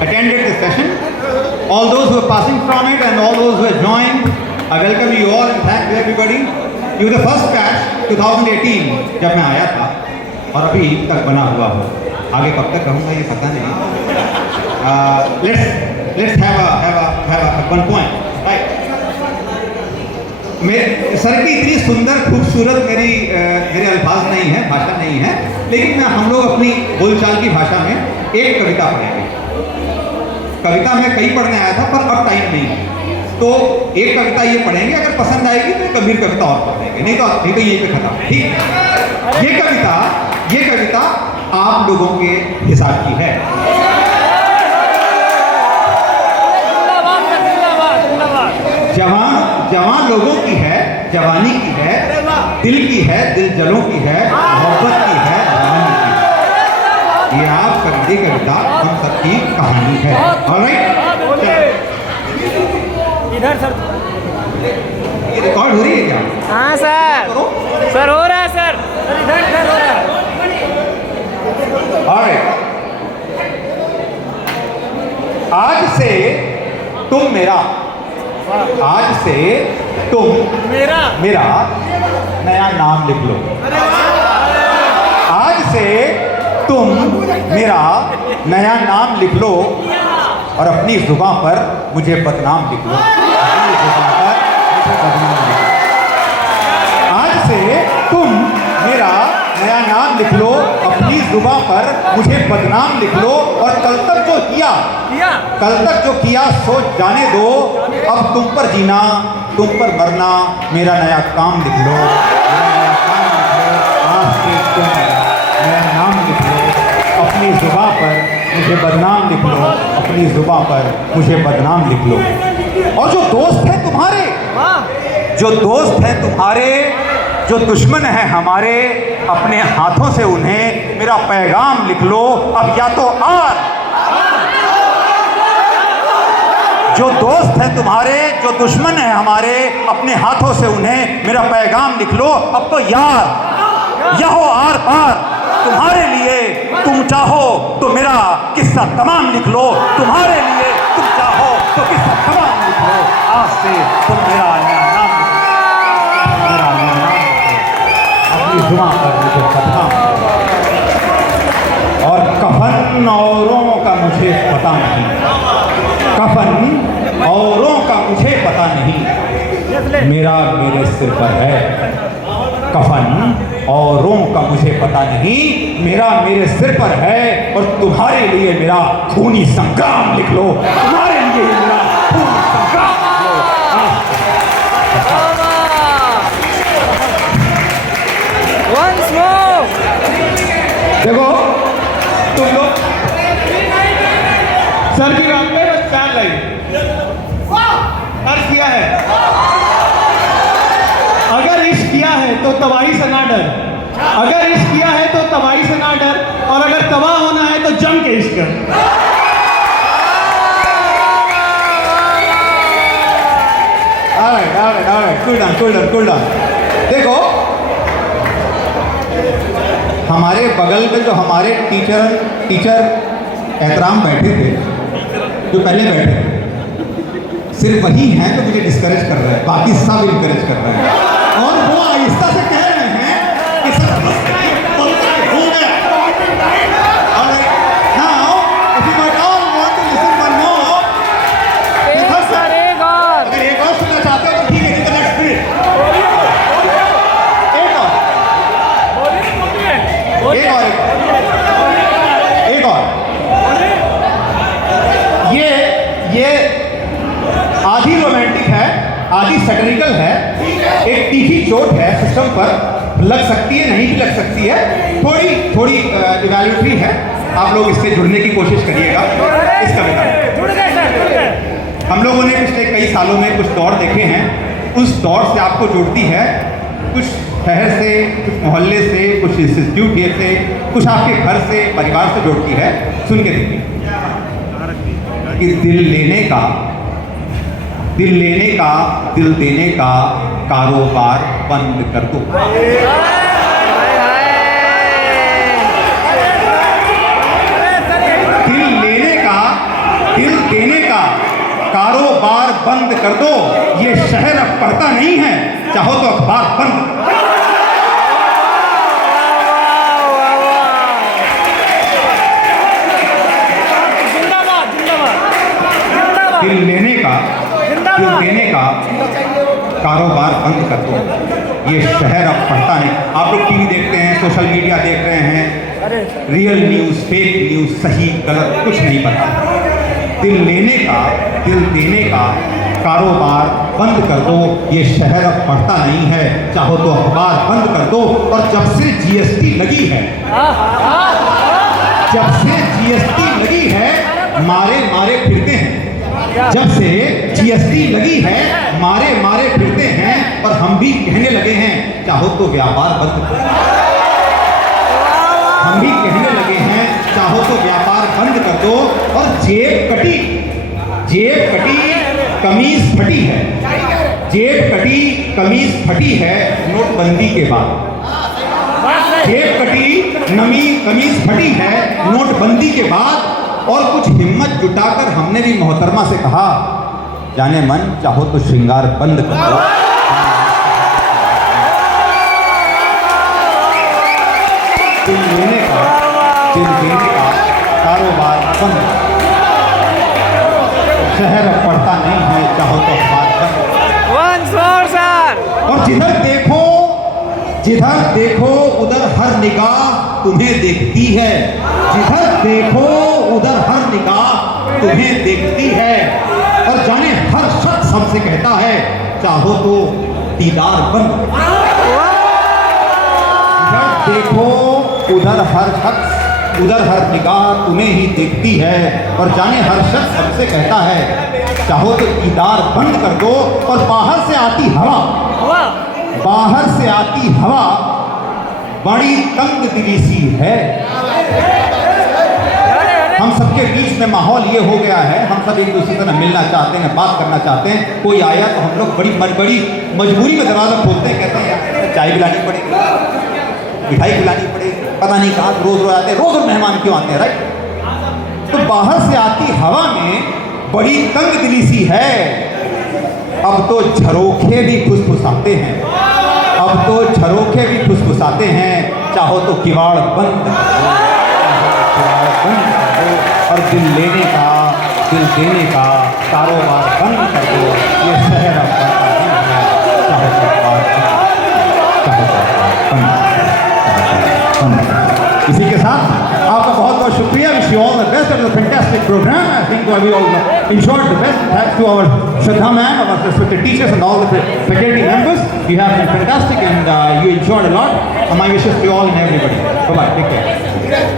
attended the session. All those who are passing from it and all those who have joined, I welcome you all and thank everybody. You were the first batch 2018 जब मैं आया था और अभी तक बना हुआ हो. आगे कब तक रहूँगा ये पता नहीं. Let's have a one point, right? Sir की इतनी सुंदर खूबसूरत मेरे अल्फाज नहीं है, भाषा नहीं है, लेकिन हम लोग अपनी बोलचाल की भाषा में एक कविता पढ़ेंगे. कविता मैं कई पढ़ने आया था पर अब टाइम नहीं है, तो एक कविता ये पढ़ेंगे. अगर पसंद आएगी तो गंभीर कविता और पढ़ेंगे, नहीं तो यहीं पे खत्म. ठीक. ये कविता आप लोगों के हिसाब की है. जवान लोगों की है, जवानी की है, दिल की है, दिल जलों की है, मोहब्बत की है, जवानी की है. ये आप सबकी कविता, हम सबकी कहानी है. ऑलराइट, इधर सर. ये रिकॉर्ड हो रही है क्या? हाँ सर. सर हो रहा है सर. इधर हो रहा है. ऑलराइट. आज से तुम मेरा नया नाम लिख लो. आज से तुम मेरा नया नाम लिख लो और अपनी जुबान पर मुझे बदनाम लिख लो. आज से तुम मेरा नया नाम लिख लो, अपनी जुबान पर मुझे बदनाम लिख लो और कल तक जो किया सोच जाने दो. अब तुम पर जीना, तुम पर मरना, मेरा नया काम लिख लो. आज से तुम नया नाम लिख लो, अपनी जुबान पर मुझे बदनाम लिख लो, अपनी जुबान पर मुझे बदनाम लिख लो. और जो दोस्त है तुम्हारे, जो दुश्मन है हमारे, अपने हाथों से उन्हें मेरा पैगाम लिख लो. अब या तो आर. जो दोस्त है तुम्हारे, जो दुश्मन है हमारे, अपने हाथों से उन्हें मेरा पैगाम लिख लो. अब तो यार यहो आर पार तुम्हारे लिए, तुम चाहो तो मेरा किस्सा तमाम लिख लो. तुम्हारे लिए तुम चाहो तो किस्सा तमाम लिख लो. आज से तुम मेरा नया नाम लिख लो, अपनी जुबान पर मुझे बदनाम. और कफन औरों का मुझे पता नहीं, कफन औरों का मुझे पता नहीं, मेरा मेरे सिर पर है. कफन औरों का मुझे पता नहीं, मेरा मेरे सिर पर है. और तुम्हारे लिए मेरा खूनी संग्राम लिख लो. तुम्हारे लिए मेरा खूनी संग्राम लिख लो. देखो तुम लोग सर की बात में बस 4 लाइन अर्ज किया है. अगर इश्क किया है तो तबाही से ना डर, अगर इश्क किया है तो तबाही से ना डर, और अगर तबाह होना है तो जम के इश्क कर. Alright, cool down. देखो हमारे बगल में जो हमारे टीचर एहतराम बैठे थे, जो पहले बैठे, सिर्फ वही हैं तो मुझे डिस्करेज कर रहे हैं, बाकी सब इनकरेज कर रहे हैं. और वो आहिस्ता से कह रहे हैं कि सर हो गया. Now, if you might all want to listen one more, अगर एक और सुनना चाहते हो तो ठीक है, नहीं तो let's finish. एक और. ये आधी रोमांटिक है, आधी सैटिरिकल है. एक तीखी चोट है सिस्टम पर, लग सकती है, नहीं भी लग सकती है, थोड़ी इवैल्यूएटरी है. आप लोग इससे जुड़ने की कोशिश करिएगा इस कविता में. हम लोगों ने पिछले कई सालों में कुछ दौर देखे हैं, उस दौर से आपको जोड़ती है. कुछ शहर से, कुछ मोहल्ले से, कुछ इंस्टीट्यूट से, कुछ आपके घर से, परिवार से जोड़ती है. सुन के देखिए कि दिल लेने का, दिल देने का कारोबार बंद कर दो. दिल लेने का दिल देने का कारोबार बंद कर दो, ये शहर अब पढ़ता नहीं है, चाहो तो अखबार बंद। दिल लेने का, दिल देने का कारोबार बंद कर दो, ये शहर अब पढ़ता नहीं। आप लोग टीवी देखते हैं, सोशल मीडिया देख रहे हैं, रियल न्यूज़, फेक न्यूज़, सही गलत कुछ नहीं पता। दिल लेने का, दिल देने का कारोबार बंद कर दो, ये शहर अब पढ़ता नहीं है, चाहो तो अखबार बंद कर दो। और जब से जीएसटी लगी है, जब से जीएसटी लगी है, मारे मारे फिरते हैं। जब से जीएसटी लगी है, मारे मारे फिरते हैं, और हम भी कहने लगे हैं चाहो तो व्यापार बंद कर दो। हम भी कहने लगे हैं चाहो तो व्यापार बंद कर दो। और जेब कटी, जेब कटी, कमीज फटी है, जेब कटी, कमीज फटी है नोटबंदी के बाद। जेब कटी, नमी, कमीज फटी है नोटबंदी के बाद। और कुछ हिम्मत जुटाकर हमने भी मोहतरमा से कहा, जाने मन चाहो तो श्रृंगार बंद कर दो। दिल लेने का, दिल देने का कारोबार बंद, शहर अब पढ़ता नहीं है, चाहो तो अखबार बंद। Once more, sir. और जिधर देखो उधर हर निगाह तुम्हें देखती है, जिधर देखो उधर हर निगाह तुम्हें देखती है। और जाने हर शख्स हमसे कहता है चाहो तो दीदार बंद। जिधर देखो उधर हर शख्स, उधर हर निगाह तुम्हें ही देखती है। और जाने हर शख्स हमसे कहता है चाहो तो दीदार बंद कर दो। और बाहर से आती हवा, बाहर से आती हवा बड़ी तंग दिली सी है। हम सबके बीच में माहौल ये हो गया है, हम सब एक दूसरे से मिलना चाहते हैं, बात करना चाहते हैं। कोई आया तो हम लोग बड़ी मजबूरी में दरवाज़ा खोलते हैं, कहते हैं यार चाय पिलानी पड़ेगी, मिठाई खिलानी पड़ेगी, पता नहीं कहाँ रोज़ रोज़ आते हैं, रोज़ मेहमान क्यों आते हैं, राइट। तो बाहर से आती हवा में बड़ी तंग दिली सी है। अब तो झरोखे भी फुसफुसाते हैं, अब तो झरोखे भी फुसफुसाते हैं, चाहो तो किवाड़ बंद कर दो, किवाड़ बंद कर दो। और दिल लेने का, दिल देने का कारोबार बंद कर दो, ये शहर अब पढ़ता नहीं है, चाहो तो अखबार बंद। इसी के साथ आपका बहुत बहुत शुक्रिया। Wish you all the best of the fantastic program. I think we all enjoyed the best. Thanks to our Shraddha ma'am, our respected teachers and all the faculty members. You have been fantastic and you enjoyed a lot. My wishes to all and everybody. Bye bye. Take care.